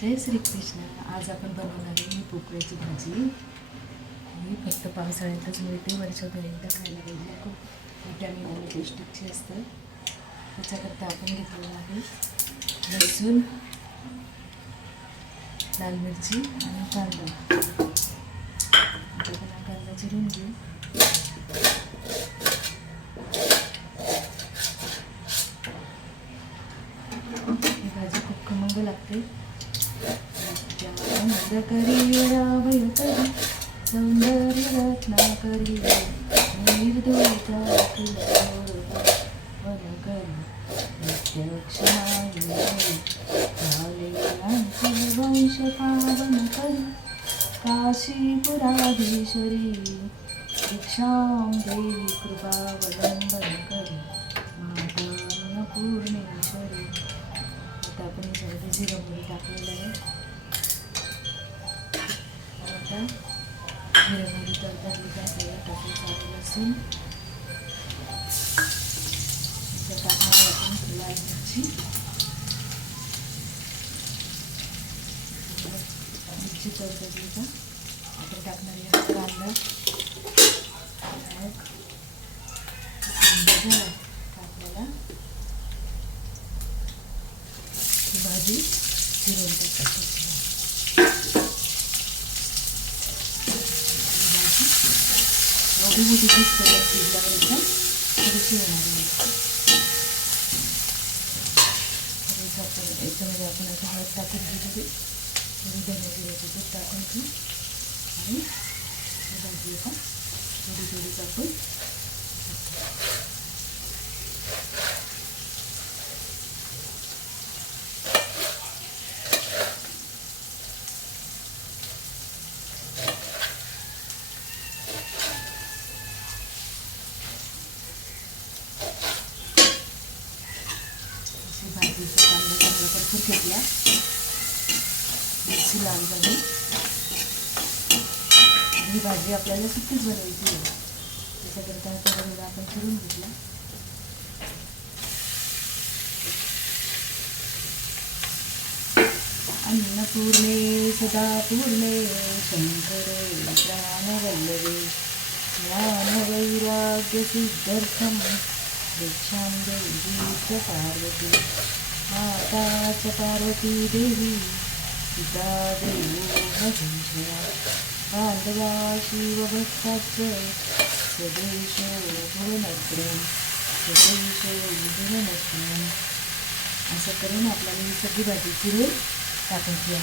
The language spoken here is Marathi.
जय श्रीकृष्ण. आज आपण बनवणार आहे पोकळ्याची भाजी. ही फक्त पावसाळ्यातच मिळते, वर्षभर एकदा खायला पाहिजे. खूप व्हिटॅमिन आणि पौष्टिकची असतं. त्याच्याकरता आपण घेतलेलं आहे लसूण, लाल मिरची आणि कांदा. आता आपण कांदा चिरून घेऊ. ही भाजी खूप खमंग लागते. करी रावयतरी सौंदर्य रत्नाकरी निर्दोषा वन करी नित्यक्षमायी वंश पावन करी काशीपुराधीश्वरी दीक्षां देवी कृपावलंबन करी माता अन्नपूर्णेश्वरी. आता आपण याच्यामध्ये जिरं मोहरी टाकलेलं आहे. जिरे मोहरी तडतडली की आपल्याला टाकायचं आहे लसूण. त्याच्यात टाकणार आपण लाल मिरची. मिरची तडतडली का आपण टाकणार आहे कांदा. आपल्याला ही भाजी चिरून टाकायची. एवढी मोठी पीस करून शिजल्यानंतर थोडीशी होणार आहे. याच्यामध्ये आपण असं हळद टाकून घेऊ, थोडी धने जिऱ्याचं दूध टाकून घेऊ आणि भाजी आपण थोडी थोडी टाकून भाजीचा कांदा चांगला भरपूर घेतला. मिरची लाल झाली. ही भाजी आपल्याला सुकीच बनवायची आहे. त्याच्याकरता थोडा आपण चिरून घेतला. अन्नपूर्णे सदा पूर्णे शंकरे प्राणवल्लभे ज्ञानवैराग्य सिद्धर्थम दीक्षां देवी च पार्वती माता च पार्वती देवी पिता देवो महेश्वरा बांधवा शिवभक्ताच स्वदेशो भुवनत्रयं स्वदेशो भुवनत्रयं. असं करून आपल्याला ही सगळी भाजी चिरून टाकायची आहे.